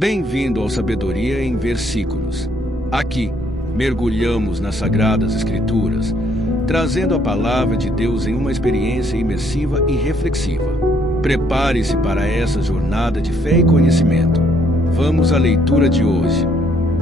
Bem-vindo ao Sabedoria em Versículos. Aqui, mergulhamos nas Sagradas Escrituras, trazendo a Palavra de Deus em uma experiência imersiva e reflexiva. Prepare-se para essa jornada de fé e conhecimento. Vamos à leitura de hoje.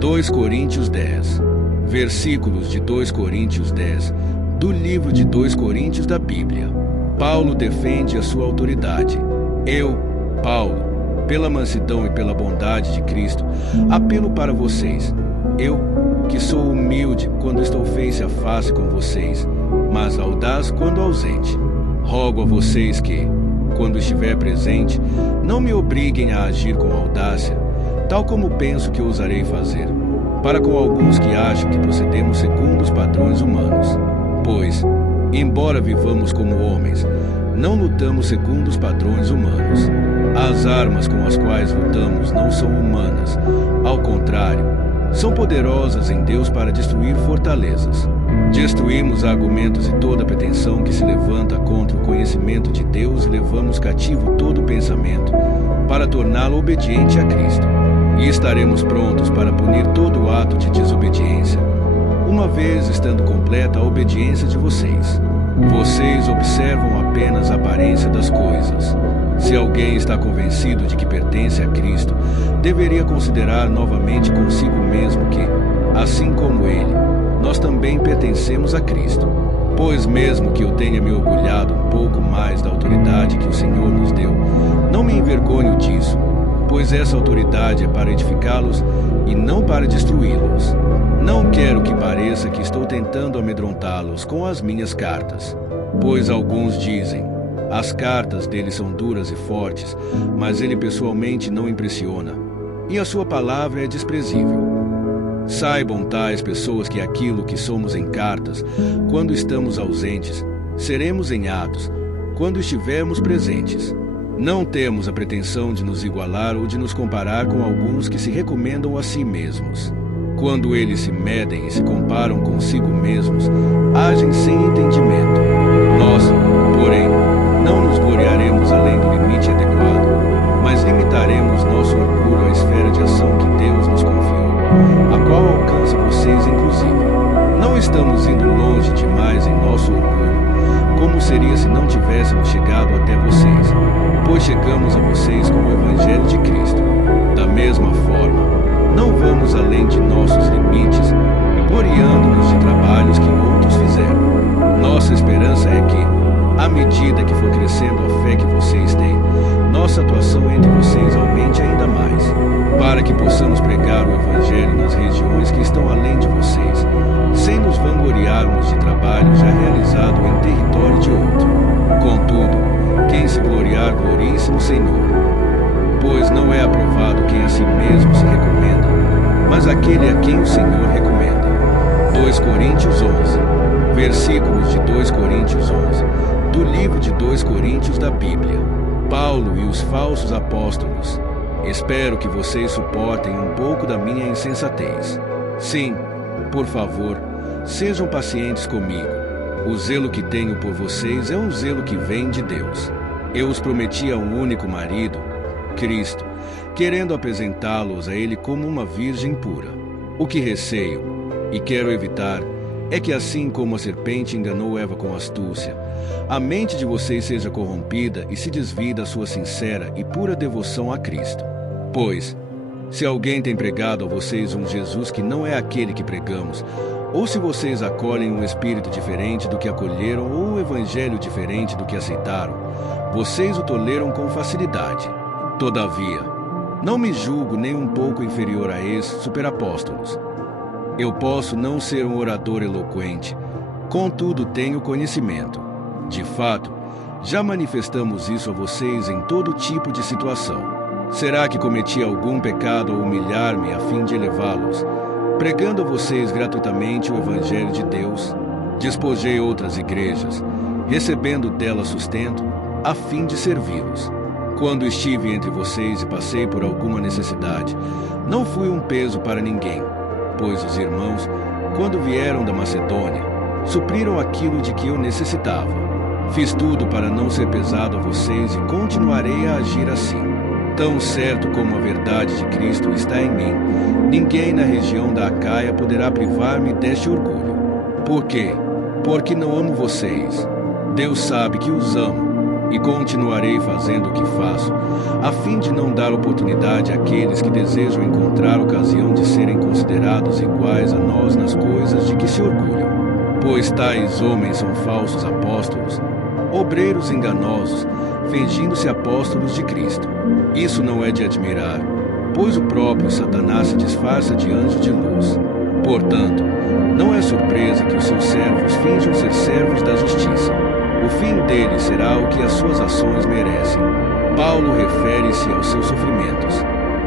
2 Coríntios 10. Versículos de 2 Coríntios 10, do livro de 2 Coríntios da Bíblia. Paulo defende a sua autoridade. Eu, Paulo, pela mansidão e pela bondade de Cristo, apelo para vocês. Eu, que sou humilde quando estou face a face com vocês, mas audaz quando ausente. Rogo a vocês que, quando estiver presente, não me obriguem a agir com audácia, tal como penso que ousarei fazer, para com alguns que acham que procedemos segundo os padrões humanos. Pois, embora vivamos como homens, não lutamos segundo os padrões humanos. As armas com as quais lutamos não são humanas. Ao contrário, são poderosas em Deus para destruir fortalezas. Destruímos argumentos e toda pretensão que se levanta contra o conhecimento de Deus e levamos cativo todo pensamento para torná-lo obediente a Cristo. E estaremos prontos para punir todo ato de desobediência, uma vez estando completa a obediência de vocês. Vocês observam apenas a aparência das coisas. Se alguém está convencido de que pertence a Cristo, deveria considerar novamente consigo mesmo que, assim como ele, nós também pertencemos a Cristo. Pois mesmo que eu tenha me orgulhado um pouco mais da autoridade que o Senhor nos deu, não me envergonho disso, pois essa autoridade é para edificá-los e não para destruí-los. Não quero que pareça que estou tentando amedrontá-los com as minhas cartas, pois alguns dizem: as cartas dele são duras e fortes, mas ele pessoalmente não impressiona, e a sua palavra é desprezível. Saibam tais pessoas que aquilo que somos em cartas, quando estamos ausentes, seremos em atos, quando estivermos presentes. Não temos a pretensão de nos igualar ou de nos comparar com alguns que se recomendam a si mesmos. Quando eles se medem e se comparam consigo mesmos, agem sem entendimento. Nós, porém, não nos gloriaremos além do limite adequado, mas limitaremos nosso orgulho à esfera de ação que Deus nos confiou, a qual alcança vocês inclusive. Não estamos indo longe demais em nosso orgulho, como seria se não tivéssemos chegado até vocês, pois chegamos a vocês com o Evangelho de Cristo. Da mesma forma, não vamos além de nossos limites, gloriando-nos de trabalhos que outros fizeram. Nossa esperança é que, à medida que for crescendo a fé que vocês têm, nossa atuação entre vocês aumente ainda mais, para que possamos pregar o Evangelho nas regiões que estão além de vocês, sem nos vangloriarmos de trabalho já realizado em território de outro. Contudo, quem se gloriar, glorie-se no Senhor. Pois não é aprovado quem a si mesmo se recomenda, mas aquele a quem o Senhor recomenda. 2 Coríntios 11. Versículos de 2 Coríntios 11, do livro de 2 Coríntios da Bíblia. Paulo e os falsos apóstolos. Espero que vocês suportem um pouco da minha insensatez. Sim, por favor, sejam pacientes comigo. O zelo que tenho por vocês é um zelo que vem de Deus. Eu os prometi a um único marido, Cristo, querendo apresentá-los a Ele como uma virgem pura. O que receio, e quero evitar, é que assim como a serpente enganou Eva com astúcia, a mente de vocês seja corrompida e se desvie da sua sincera e pura devoção a Cristo. Pois, se alguém tem pregado a vocês um Jesus que não é aquele que pregamos, ou se vocês acolhem um espírito diferente do que acolheram ou um evangelho diferente do que aceitaram, vocês o toleram com facilidade. Todavia, não me julgo nem um pouco inferior a esses superapóstolos. Eu posso não ser um orador eloquente, contudo tenho conhecimento. De fato, já manifestamos isso a vocês em todo tipo de situação. Será que cometi algum pecado ao humilhar-me a fim de elevá-los, pregando a vocês gratuitamente o Evangelho de Deus? Despojei outras igrejas, recebendo delas sustento, a fim de servi-los. Quando estive entre vocês e passei por alguma necessidade, não fui um peso para ninguém, pois os irmãos, quando vieram da Macedônia, supriram aquilo de que eu necessitava. Fiz tudo para não ser pesado a vocês e continuarei a agir assim. Tão certo como a verdade de Cristo está em mim, ninguém na região da Acaia poderá privar-me deste orgulho. Por quê? Porque não amo vocês. Deus sabe que os amo e continuarei fazendo o que faço, a fim de não dar oportunidade àqueles que desejam encontrar ocasião de serem considerados iguais a nós nas coisas de que se orgulham. Pois tais homens são falsos apóstolos, obreiros enganosos, fingindo-se apóstolos de Cristo. Isso não é de admirar, pois o próprio Satanás se disfarça de anjo de luz. Portanto, não é surpresa que os seus servos finjam ser servos da justiça. O fim deles será o que as suas ações merecem. Paulo refere-se aos seus sofrimentos.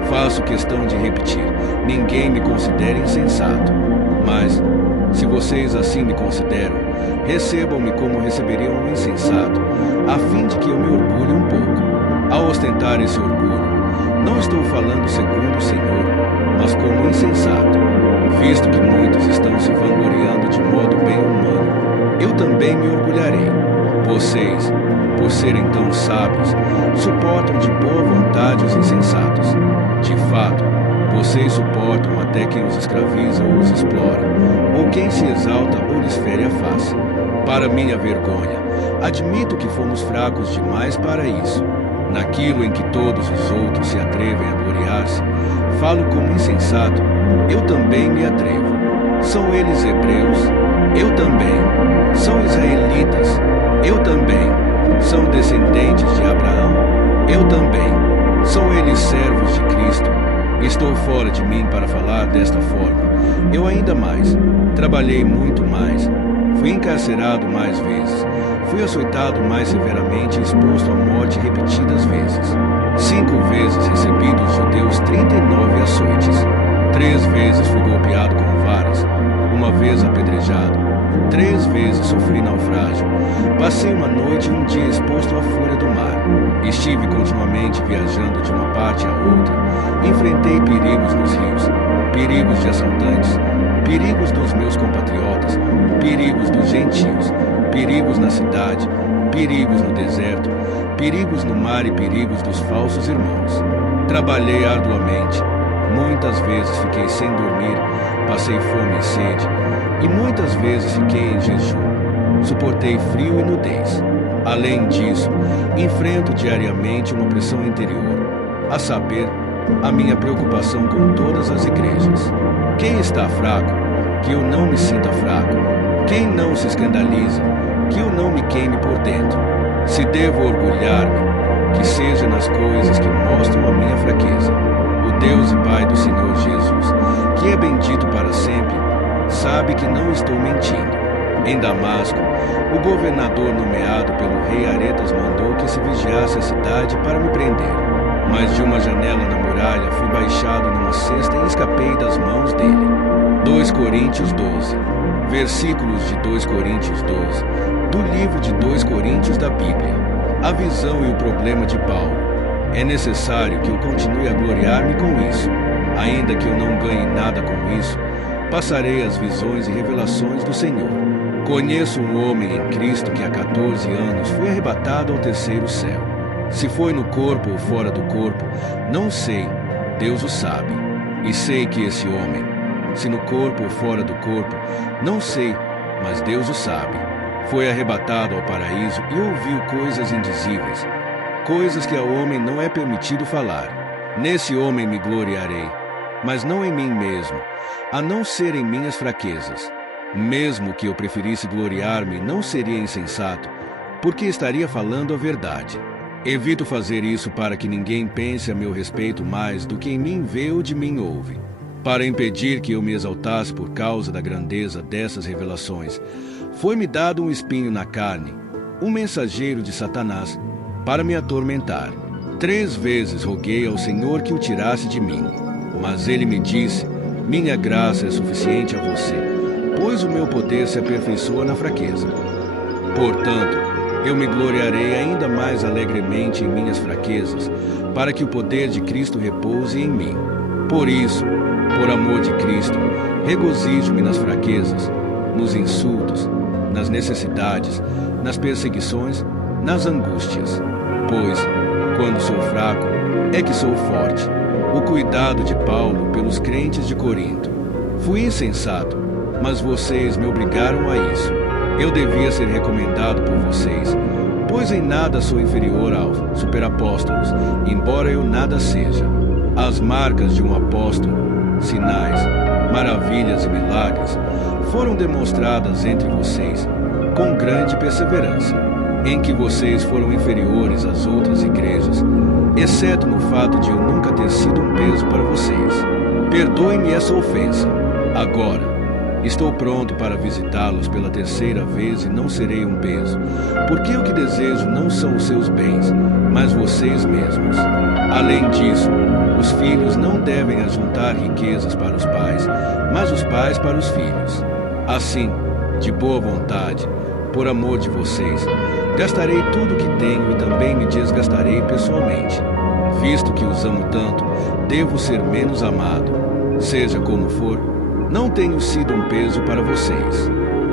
Faço questão de repetir: ninguém me considera insensato. Mas, se vocês assim me consideram, recebam-me como receberiam um insensato, a fim de que eu me orgulhe um pouco. Ao ostentar esse orgulho, não estou falando segundo o Senhor, mas como insensato, visto que muitos estão se vangloriando de modo bem humano. Eu também me orgulharei. Vocês, por serem tão sábios, suportam de boa vontade os insensatos. De fato, vocês suportam até quem os escraviza ou os explora, ou quem se exalta ou lhes fere a face. Para minha vergonha, admito que fomos fracos demais para isso. Naquilo em que todos os outros se atrevem a gloriar-se, falo como insensato, eu também me atrevo. São eles hebreus? Eu também. São israelitas? Eu também. São descendentes de Abraão? Eu também. São eles servos de Cristo? Estou fora de mim para falar desta forma. Eu ainda mais. Trabalhei muito mais. Fui encarcerado mais vezes. Fui açoitado mais severamente e exposto à morte repetidas vezes. 5 vezes recebi dos judeus 39 açoites. 3 vezes fui golpeado com varas. 1 vez apedrejado. 3 vezes sofri naufrágio. Passei uma noite e um dia exposto à fúria do mar. Estive continuamente viajando de uma parte a outra. Enfrentei perigos nos rios, perigos de assaltantes, perigos dos meus compatriotas, perigos dos gentios, perigos na cidade, perigos no deserto, perigos no mar e perigos dos falsos irmãos. Trabalhei arduamente. Muitas vezes fiquei sem dormir, passei fome e sede, e muitas vezes fiquei em jejum. Suportei frio e nudez. Além disso, enfrento diariamente uma pressão interior, a saber, a minha preocupação com todas as igrejas. Quem está fraco, que eu não me sinta fraco. Quem não se escandaliza, que eu não me queime por dentro. Se devo orgulhar-me, que seja nas coisas que mostram a minha fraqueza. O Deus e Pai do Senhor Jesus, que é bendito para sempre, sabe que não estou mentindo. Em Damasco, o governador nomeado pelo rei Aretas mandou que se vigiasse a cidade para me prender. Mas de uma janela na muralha fui baixado numa cesta e escapei das mãos dele. 2 Coríntios 12. Versículos de 2 Coríntios 12, do livro de 2 Coríntios da Bíblia. A visão e o problema de Paulo. É necessário que eu continue a gloriar-me com isso. Ainda que eu não ganhe nada com isso, passarei as visões e revelações do Senhor. Conheço um homem em Cristo que há 14 anos foi arrebatado ao 3º céu. Se foi no corpo ou fora do corpo, não sei, Deus o sabe. E sei que esse homem, se no corpo ou fora do corpo, não sei, mas Deus o sabe, foi arrebatado ao paraíso e ouviu coisas indizíveis, coisas que ao homem não é permitido falar. Nesse homem me gloriarei, mas não em mim mesmo, a não ser em minhas fraquezas. Mesmo que eu preferisse gloriar-me, não seria insensato, porque estaria falando a verdade. Evito fazer isso para que ninguém pense a meu respeito mais do que em mim vê ou de mim ouve. Para impedir que eu me exaltasse por causa da grandeza dessas revelações, foi-me dado um espinho na carne, um mensageiro de Satanás, para me atormentar. 3 vezes roguei ao Senhor que o tirasse de mim, mas ele me disse: minha graça é suficiente a você, pois o meu poder se aperfeiçoa na fraqueza. Portanto, eu me gloriarei ainda mais alegremente em minhas fraquezas, para que o poder de Cristo repouse em mim. Por isso, por amor de Cristo, regozijo-me nas fraquezas, nos insultos, nas necessidades, nas perseguições, nas angústias. Pois, quando sou fraco, é que sou forte. O cuidado de Paulo pelos crentes de Corinto. Fui insensato, mas vocês me obrigaram a isso. Eu devia ser recomendado por vocês, pois em nada sou inferior aos superapóstolos, embora eu nada seja. As marcas de um apóstolo, sinais, maravilhas e milagres, foram demonstradas entre vocês com grande perseverança, em que vocês foram inferiores às outras igrejas, exceto no fato de eu nunca ter sido um peso para vocês. Perdoem-me essa ofensa. Agora, estou pronto para visitá-los pela terceira vez e não serei um peso, porque o que desejo não são os seus bens, mas vocês mesmos. Além disso, os filhos não devem ajuntar riquezas para os pais, mas os pais para os filhos. Assim, de boa vontade, por amor de vocês, gastarei tudo o que tenho e também me desgastarei pessoalmente. Visto que os amo tanto, devo ser menos amado. Seja como for, não tenho sido um peso para vocês.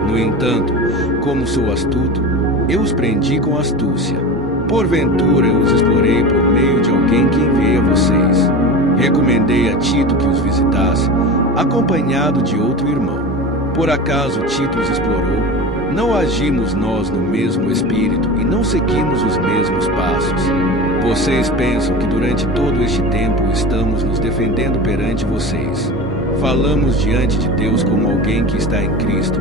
No entanto, como sou astuto, eu os prendi com astúcia. Porventura eu os explorei por meio de alguém que enviei a vocês. Recomendei a Tito que os visitasse, acompanhado de outro irmão. Por acaso Tito os explorou? Não agimos nós no mesmo espírito e não seguimos os mesmos passos. Vocês pensam que durante todo este tempo estamos nos defendendo perante vocês. Falamos diante de Deus como alguém que está em Cristo,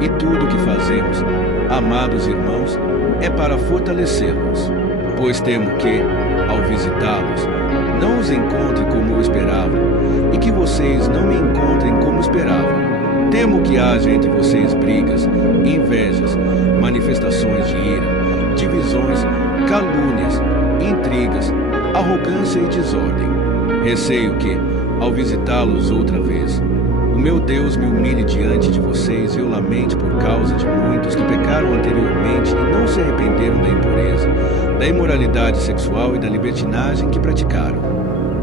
e tudo o que fazemos, amados irmãos, é para fortalecê-los. Pois temo que, ao visitá-los, não os encontre como eu esperava, e que vocês não me encontrem como esperavam. Temo que haja entre vocês brigas, invejas, manifestações de ira, divisões, calúnias, intrigas, arrogância e desordem. Receio que, ao visitá-los outra vez, o meu Deus me humilhe diante de vocês e eu lamente por causa de muitos que pecaram anteriormente e não se arrependeram da impureza, da imoralidade sexual e da libertinagem que praticaram.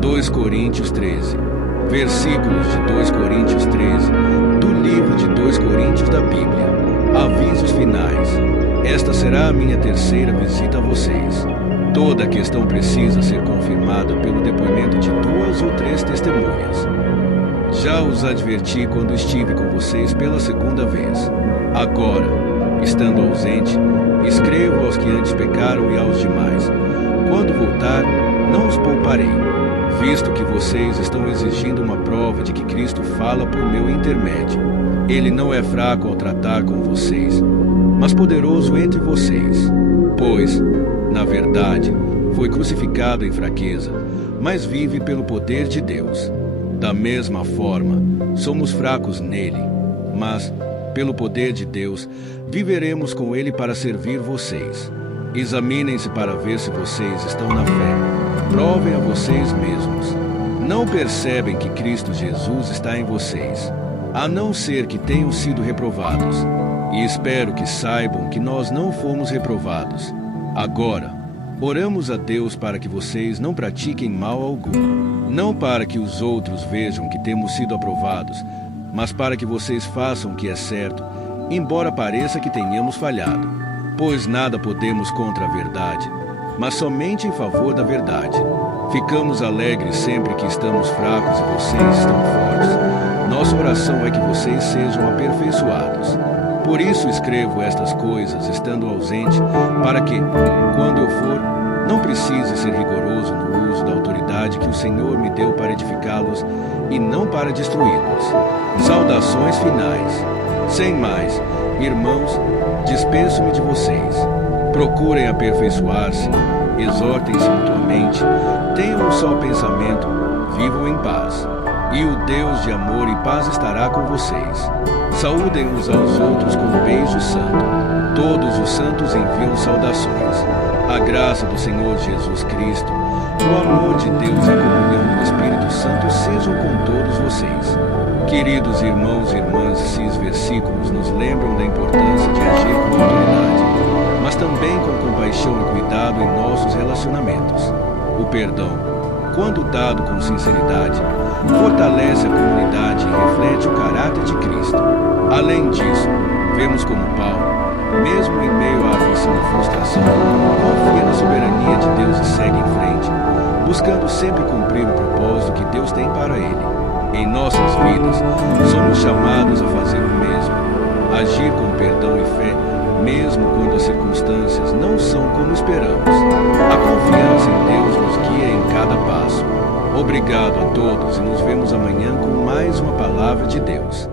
2 Coríntios 13. Versículos de 2 Coríntios 13, do livro de 2 Coríntios da Bíblia. Avisos finais. Esta será a minha terceira visita a vocês. Toda a questão precisa ser confirmada pelo depoimento de 2 ou 3 testemunhas. Já os adverti quando estive com vocês pela segunda vez. Agora, estando ausente, escrevo aos que antes pecaram e aos demais. Quando voltar, não os pouparei, visto que vocês estão exigindo uma prova de que Cristo fala por meu intermédio. Ele não é fraco ao tratar com vocês, mas poderoso entre vocês. Pois, na verdade, foi crucificado em fraqueza, mas vive pelo poder de Deus. Da mesma forma, somos fracos nele, mas, pelo poder de Deus, viveremos com ele para servir vocês. Examinem-se para ver se vocês estão na fé. Provem a vocês mesmos. Não percebem que Cristo Jesus está em vocês, a não ser que tenham sido reprovados. E espero que saibam que nós não fomos reprovados. Agora, oramos a Deus para que vocês não pratiquem mal algum. Não para que os outros vejam que temos sido aprovados, mas para que vocês façam o que é certo, embora pareça que tenhamos falhado. Pois nada podemos contra a verdade, mas somente em favor da verdade. Ficamos alegres sempre que estamos fracos e vocês estão fortes. Nossa oração é que vocês sejam aperfeiçoados. Por isso escrevo estas coisas estando ausente, para que, quando eu for, não precise ser rigoroso no uso da autoridade que o Senhor me deu para edificá-los e não para destruí-los. Saudações finais. Sem mais, irmãos, despeço-me de vocês. Procurem aperfeiçoar-se, exortem-se mutuamente, tenham um só pensamento, vivam em paz. E o Deus de amor e paz estará com vocês. Saúdem uns aos outros com um beijo santo. Todos os santos enviam saudações. A graça do Senhor Jesus Cristo, o amor de Deus e a comunhão do Espírito Santo sejam com todos vocês. Queridos irmãos e irmãs, esses versículos nos lembram da importância de agir com autoridade, mas também com compaixão e cuidado em nossos relacionamentos. O perdão, quando dado com sinceridade, fortalece a comunidade e reflete o caráter de Cristo. Além disso, vemos como Paulo, mesmo em meio à aflição e frustração, confia na soberania de Deus e segue em frente, buscando sempre cumprir o propósito que Deus tem para ele. Em nossas vidas, somos chamados a fazer o mesmo, agir com perdão e fé, mesmo quando as circunstâncias não são como esperamos. A confiança em Deus nos guia em cada passo. Obrigado a todos e nos vemos amanhã com mais uma palavra de Deus.